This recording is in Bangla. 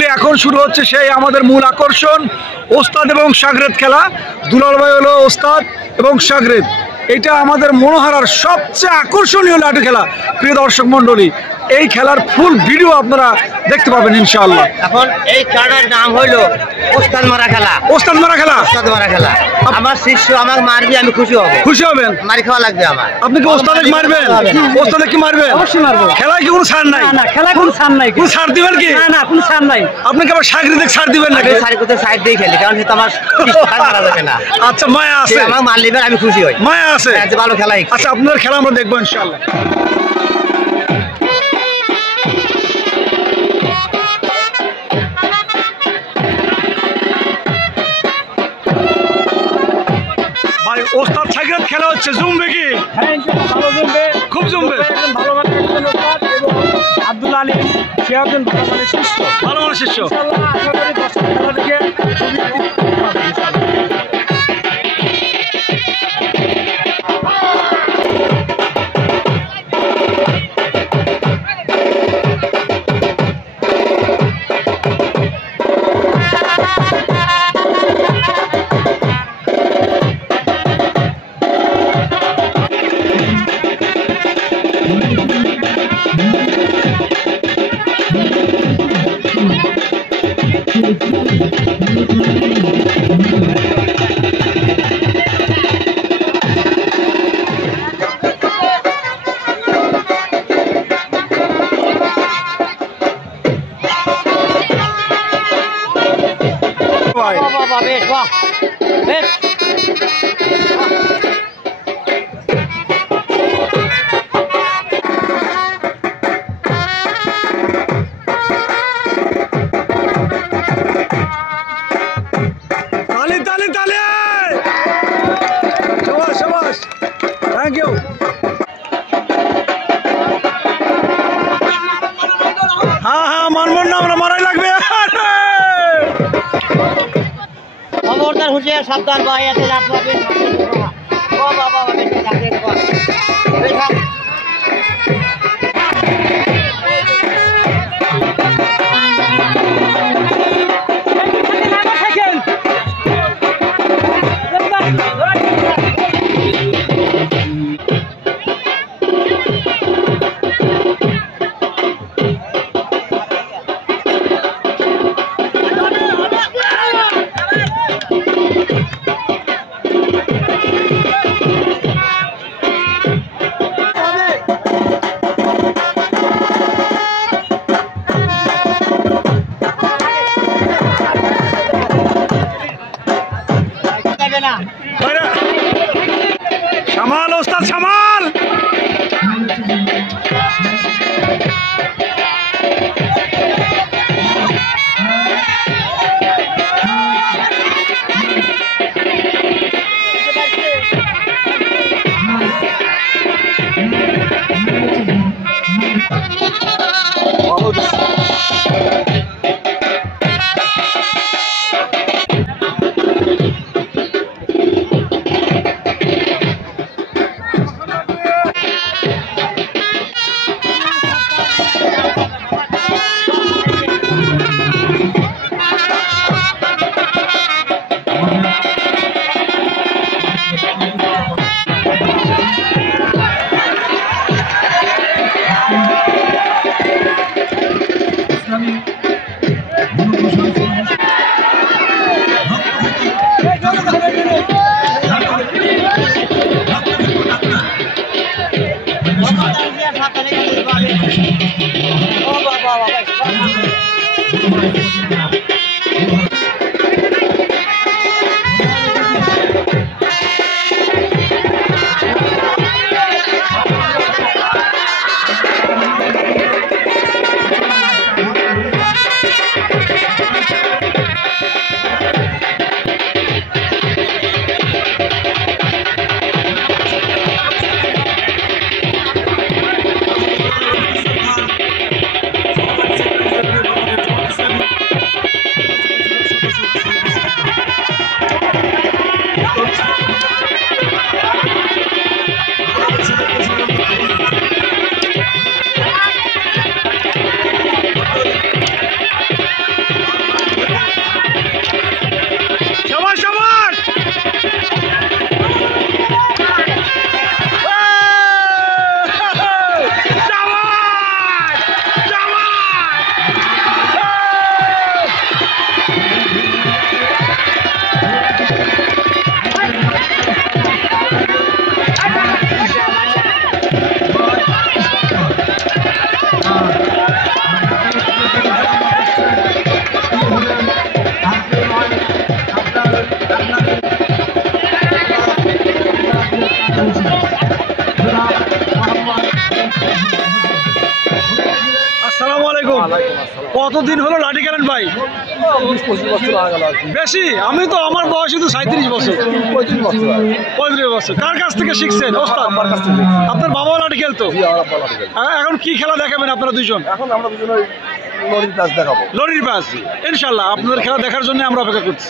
মন্ডলী, এখন শুরু হচ্ছে সেই আমাদের মূল আকর্ষণ, ওস্তাদ এবং শাগরেদ খেলা। দুলাল ভাই হলো ওস্তাদ এবং শাগরেদ। এটা আমাদের মনোহারার সবচেয়ে আকর্ষণীয় লাঠি খেলা। প্রিয় দর্শক মন্ডলী, এই খেলার ফুল ভিডিও আপনারা দেখতে পাবেন ইনশাআল্লাহ। এখন এই খেলাটার নাম হলো ওস্তাদ মারা খেলা। ওস্তাদ মারা খেলা, ওস্তাদ মারা খেলা। আমার শিষ্য আমাকে মারবি, আমি খুশি হব। খুশি হবেন? মারি খাওয়া লাগবে আমার। আপনি কি ওস্তাদে মারবেন? ওস্তাদে কি মারবেন? অবশ্যই মারবো। খেলায় কি কোনো ছাড় নাই? না, খেলা কোনো ছাড় নাই। কোনো ছাড় দিবেন কি? না, কোনো ছাড় নাই। আপনি কি আবার শাগরেদে ছাড় দিবেন নাকি? সারি কোথায় সাইড দিয়ে খেলি, কারণ সে তো আমার মারা যাবে না। আচ্ছা, মায়া আছে, আমাকে মারলে আমি খুশি হই। মায়া আছে, ভালো খেলাই। আচ্ছা, আপনার খেলা আমরা দেখবো ইনশাআল্লাহ। ভাই, ওস্তাদ শাগরেদ খেলা হচ্ছে, জমবে কি? ভালো জমবে, খুব জমবে। ভালো মানে একজন ওস্তাদ এবং আব্দুল আলী, সে একজন ভালো মানে শিষ্য। ভালো মানে শিষ্য। ইনশাআল্লাহ আশা করি দর্শক খেলা থেকে বেশ, বাহ, বেশ। তালি তালি তালি, শাবাশ শাবাশ, থ্যাংক ইউ। হ্যাঁ, মানবেন না, আমরা মারাই লাগবে। খবরদার, হুঁশিয়ার, সাবধান, ভাই আছে আপনাদের। ও বাবা, সামাল ওস্তাদ, সামাল। কতদিন হলো লাঠি খেলেন ভাই? 20-25 বছর হয়ে গেল আর কি। বেশি? আমি তো আমার বয়স কিন্তু 37 বছর। 35 বছর হয়। 35 বছর। কার কাছ থেকে শিখছেন ওস্তাদ? আমার কাছ থেকে শিখছি। আপনার বাবাও লাঠি খেলতো? জি, আমার আব্বা লাঠি খেলে। এখন কি খেলা দেখাবেন আপনারা দুইজন? এখন আমরা দুজনে লরির কাজ দেখাবো। লরির পাস। ইনশাল্লাহ আপনাদের খেলা দেখার জন্য আমরা অপেক্ষা করছি।